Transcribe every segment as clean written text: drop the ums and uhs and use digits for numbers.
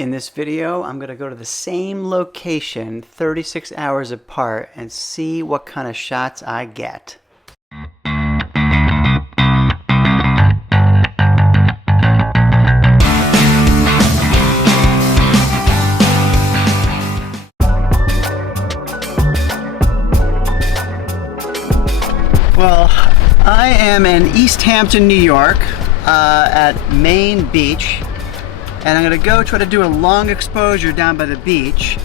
In this video, I'm going to go to the same location 36 hours apart and see what kind of shots I get. Well, I am in East Hampton, New York, at Main Beach. And I'm gonna go try to do a long exposure down by the beach.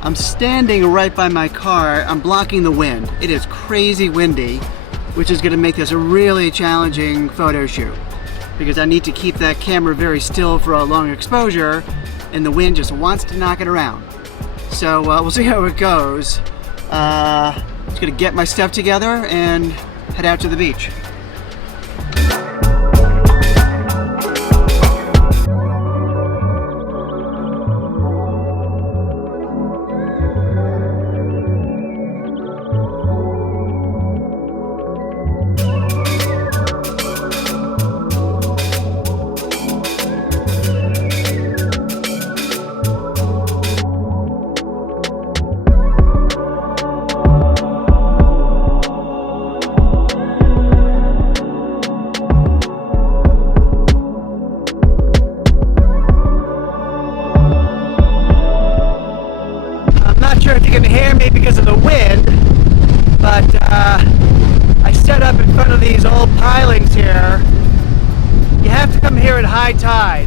I'm standing right by my car. I'm blocking the wind. It is crazy windy, which is gonna make this a really challenging photo shoot because I need to keep that camera very still for a long exposure and the wind just wants to knock it around. So we'll see how it goes. Just gonna get my stuff together and head out to the beach. Sure if you can hear me because of the wind, but I set up in front of these old pilings here. You have to come here at high tide,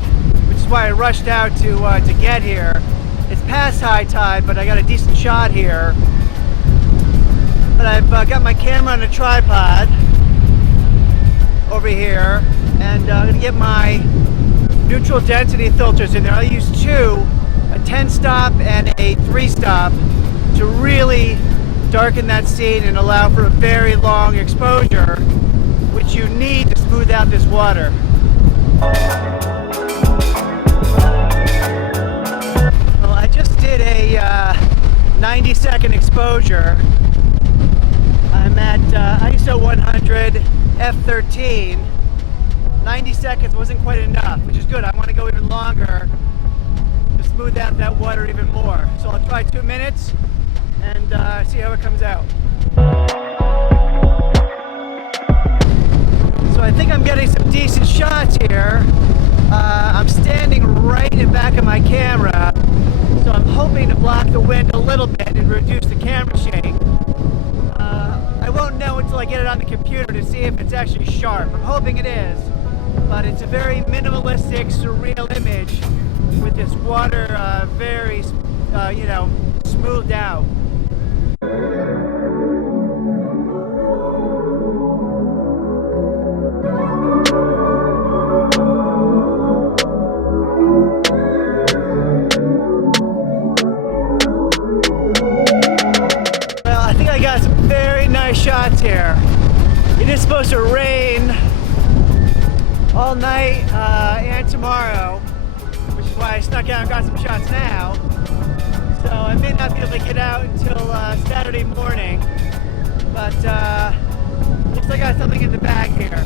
which is why I rushed out to get here. It's past high tide, but I got a decent shot here. But I've got my camera on a tripod over here, and I'm gonna get my neutral density filters in there. I'll use two. A 10 stop and a 3 stop to really darken that scene and allow for a very long exposure, which you need to smooth out this water. Well, I just did a 90-second exposure. I'm at ISO 100 f13. 90 seconds wasn't quite enough, which is good. I want to go even longer to smooth out that water even more. So I'll try 2 minutes and see how it comes out. So I think I'm getting some decent shots here. I'm standing right in back of my camera, so I'm hoping to block the wind a little bit and reduce the camera shake. I won't know until I get it on the computer to see if it's actually sharp. I'm hoping it is, but it's a very minimalistic, surreal image with this water very, smoothed out. Well, I think I got some very nice shots here. It is supposed to rain all night and tomorrow, which is why I snuck out and got some shots now. So I may not be able to get out until Saturday morning, but looks like I got something in the bag here.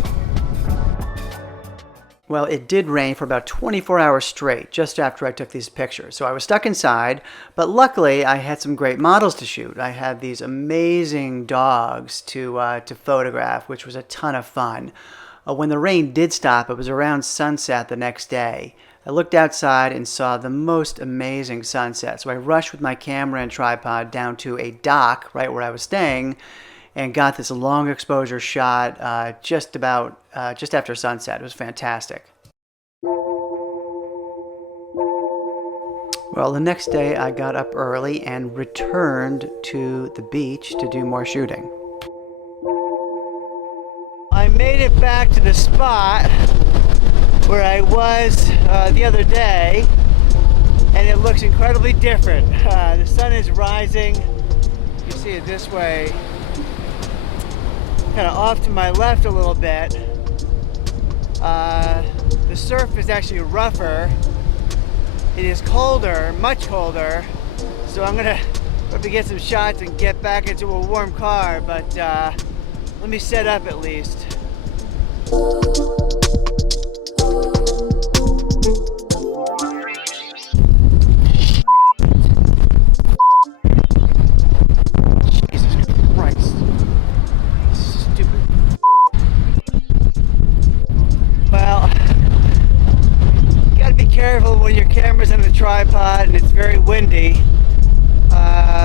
Well, it did rain for about 24 hours straight just after I took these pictures. So I was stuck inside, but luckily I had some great models to shoot. I had these amazing dogs to photograph, which was a ton of fun. When the rain did stop, it was around sunset the next day. I looked outside and saw the most amazing sunset. So I rushed with my camera and tripod down to a dock right where I was staying and got this long exposure shot just after sunset. It was fantastic. Well, the next day I got up early and returned to the beach to do more shooting. I made it back to the spot where I was the other day, and it looks incredibly different. The sun is rising. You can see it this way, kind of off to my left a little bit. The surf is actually rougher. It is colder, much colder, so I'm gonna probably get some shots and get back into a warm car, but let me set up at least. windy.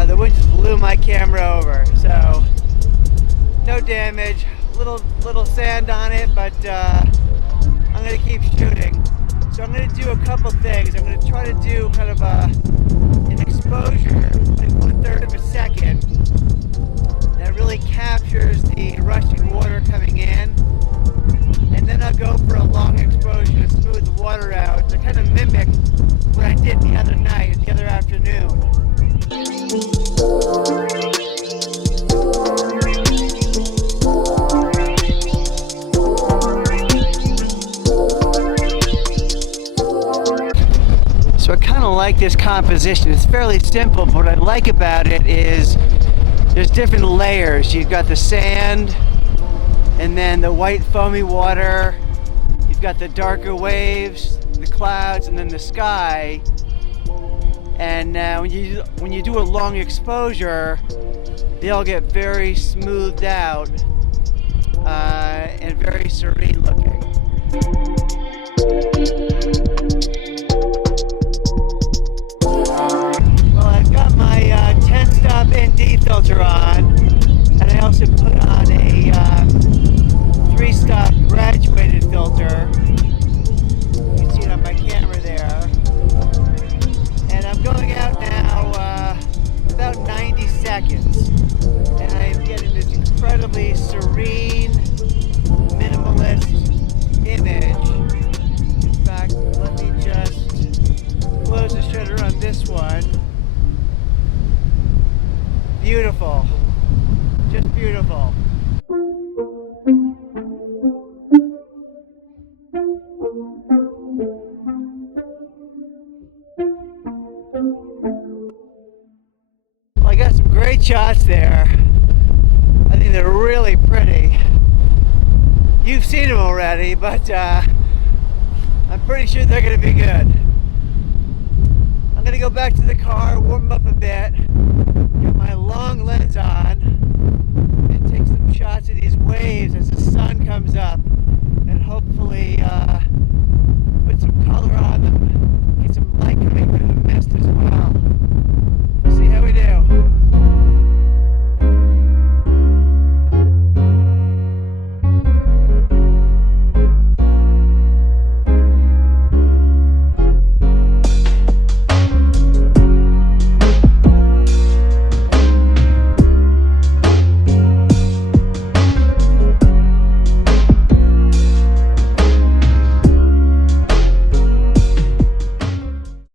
The wind just blew my camera over, so no damage. Little sand on it, but I'm gonna keep shooting. So I'm gonna do a couple things. I'm gonna try to do kind of an exposure, like 1/3 of a second, that really captures the rushing water coming in. And then I'll go for a long exposure to smooth the water out to kind of mimic what I did the other night, the other afternoon. So I kind of like this composition. It's fairly simple, but what I like about it is there's different layers. You've got the sand, and then the white foamy water. You've got the darker waves, the clouds, and then the sky. And when you do a long exposure, they all get very smoothed out and very serene looking. Well, I've got my 10-stop ND filter on, and I also put on a 3-stop graduated filter. You can see it on my camera there. And I'm going out now about 90 seconds. And I am getting this incredibly serene, minimalist image. In fact, let me just close the shutter on this one. Beautiful. Just beautiful. Well, I got some great shots there. I think they're really pretty. You've seen them already, but I'm pretty sure they're going to be good. I'm going to go back to the car, warm up a bit,